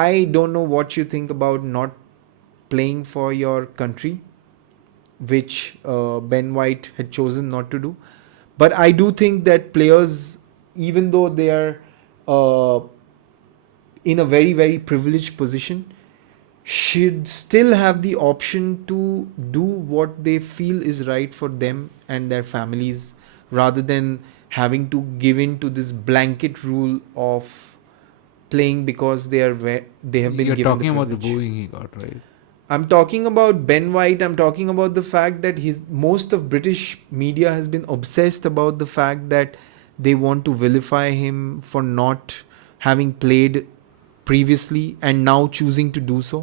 I don't know what you think about not playing for your country, which Ben White had chosen not to do. But I do think that players, even though they are uh, in a very, very privileged position, should still have the option to do what they feel is right for them and their families, rather than having to give in to this blanket rule of playing because they have been You're given the talking about the privilege. booing he got, right? I'm talking about Ben White. I'm talking about the fact that most of British media has been obsessed about the fact that they want to vilify him for not having played previously and now choosing to do so.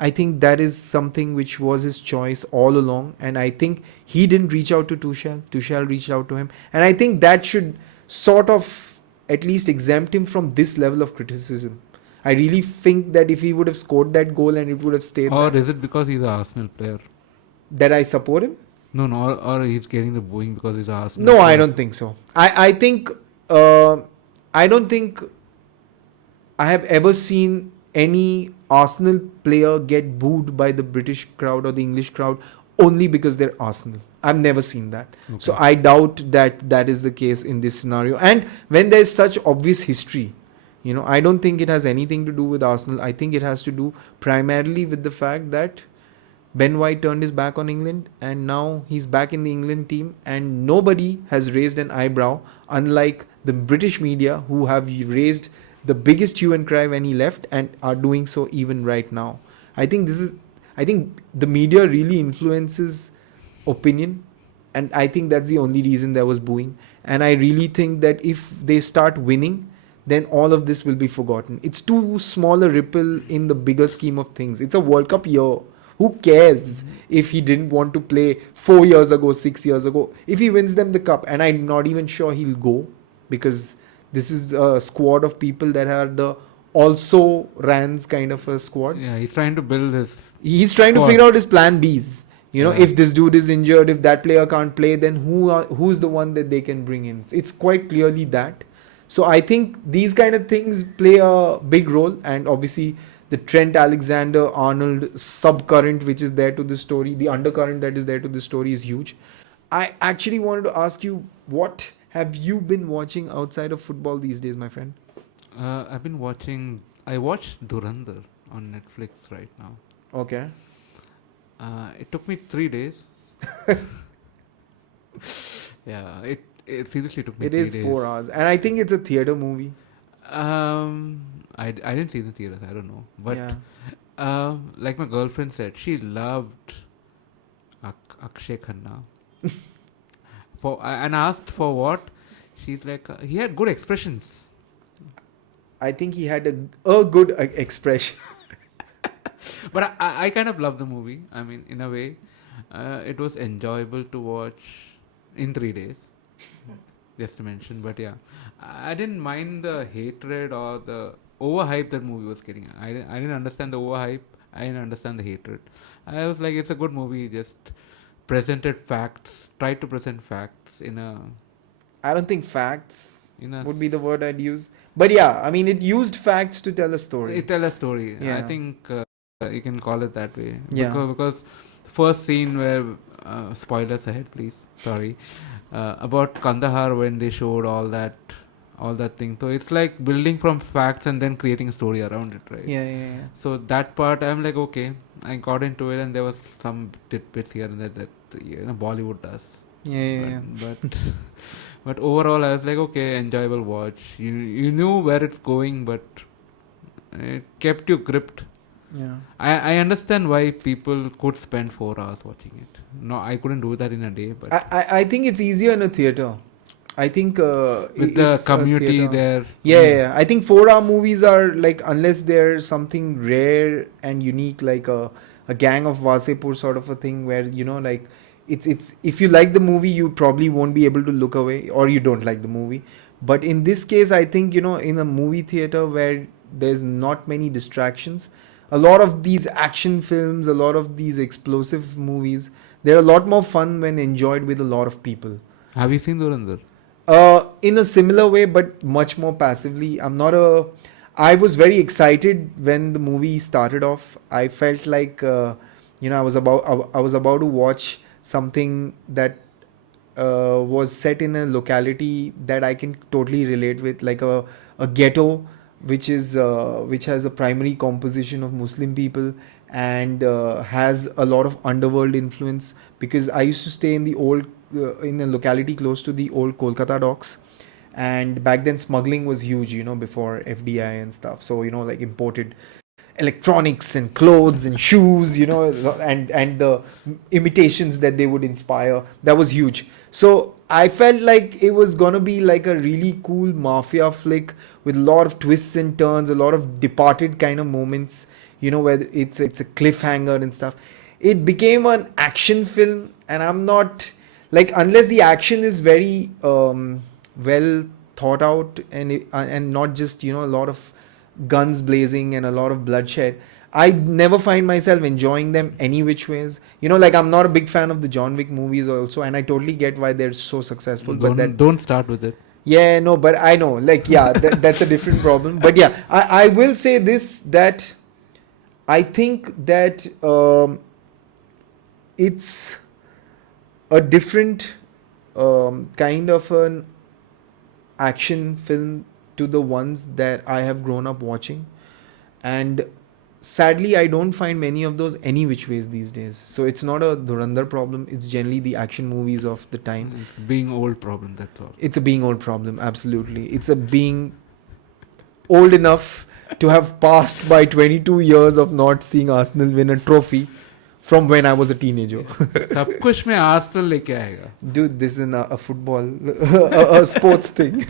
I think that is something which was his choice all along, and I think he didn't reach out to Tuchel. Tuchel reached out to him, and I think that should sort of at least exempt him from this level of criticism. I really think that if he would have scored that goal and it would have stayed Or that, is it because he's an Arsenal player? that I support him. No, or he's getting the booing because he's an Arsenal No, player. I don't think so. I think uh, I don't think I have ever seen any Arsenal player get booed by the British crowd or the English crowd only because they're Arsenal. I've never seen that. Okay. So I doubt that that is the case in this scenario. And when there's such obvious history, I don't think it has anything to do with Arsenal. I think it has to do primarily with the fact that Ben White turned his back on England and now he's back in the England team and nobody has raised an eyebrow, unlike the British media who have raised the biggest hue and cry when he left and are doing so even right now. I think the media really influences opinion, and I think that's the only reason there was booing. And I really think that if they start winning, then all of this will be forgotten. It's too small a ripple in the bigger scheme of things. It's a World Cup year. Who cares if he didn't want to play 4 years ago, 6 years ago? If he wins them the cup, and I'm not even sure he'll go, because this is a squad of people that are the also Rans kind of a squad. Yeah, he's trying to build his. He's trying to Squad. figure out his plan Bs. Yeah. If this dude is injured, if that player can't play, then who's the one that they can bring in? It's quite clearly that. So I think these kind of things play a big role, and obviously the Trent Alexander-Arnold subcurrent which is there to the story, the undercurrent that is there to the story is huge. I actually wanted to ask you, what have you been watching outside of football these days, my friend? I've been watching. I watched Dhurandhar on Netflix right now. Okay. It took me 3 days. Yeah, it seriously took me It 3 is days. 4 hours, and I think it's a theater movie. I didn't see the theaters. I don't know, but Yeah. like my girlfriend said, she loved Akshay Khanna. And asked for what? She's like, he had good expressions. I think he had a good expression. But I kind of love the movie. I mean, in a way, it was enjoyable to watch in 3 days. Just to mention, but yeah, I didn't mind the hatred or the overhype that movie was getting. I didn't understand the overhype. I didn't understand the hatred. I was like, it's a good movie. Just presented facts. Tried to present facts in a. I don't think facts In a would be the word I'd use. But yeah, I mean, it used facts to tell a story. It tell a story. Yeah. I think you can call it that way. Yeah. Because first scene where spoilers ahead, please. Sorry. About Kandahar when they showed all that thing. So it's like building from facts and then creating a story around it, right? Yeah. So that part, I'm like, okay, I got into it, and there was some tidbits here and there that Bollywood does. Yeah. But overall, I was like, okay, enjoyable watch. You knew where it's going, but it kept you gripped. Yeah. I understand why people could spend 4 hours watching it. No, I couldn't do that in a day. But I think it's easier in a theater. I think with the it's a community theatre. there. Yeah. I think 4-hour movies are like, unless they're something rare and unique, like a Gang of Wasepur sort of a thing, where like it's if you like the movie, you probably won't be able to look away, or you don't like the movie. But in this case, I think in a movie theater where there's not many distractions, a lot of these action films, a lot of these explosive movies, they're a lot more fun when enjoyed with a lot of people. Have you seen Dhurandhar? In a similar way, but much more passively. I was very excited when the movie started off. I felt like I was about to watch something that was set in a locality that I can totally relate with, like a ghetto, which has a primary composition of Muslim people and has a lot of underworld influence. Because I used to stay in the old in a locality close to the old Kolkata docks, and back then smuggling was huge, before FDI and stuff. So like imported electronics and clothes and shoes, and the imitations that they would inspire, that was huge. So I felt like it was gonna be like a really cool mafia flick with a lot of twists and turns, a lot of departed kind of moments, where it's a cliffhanger and stuff. It became an action film, and I'm not like, unless the action is very well thought out, and not just a lot of guns blazing and a lot of bloodshed, I never find myself enjoying them any which ways. Like, I'm not a big fan of the John Wick movies also, and I totally get why they're so successful. Don't start with it. Yeah, no, but I know, like, yeah, that's a different problem. But yeah, I will say this, that I think that it's a different kind of an action film to the ones that I have grown up watching, and sadly I don't find many of those any which ways these days. So it's not a Dhurandhar problem, it's generally the action movies of the time. It's being old problem, that's all. It's a being old problem, absolutely. It's a being old enough to have passed by 22 years of not seeing Arsenal win a trophy from when I was a teenager. सब कुछ में Arsenal लेके आएगा. Dude, this is a football, a sports thing.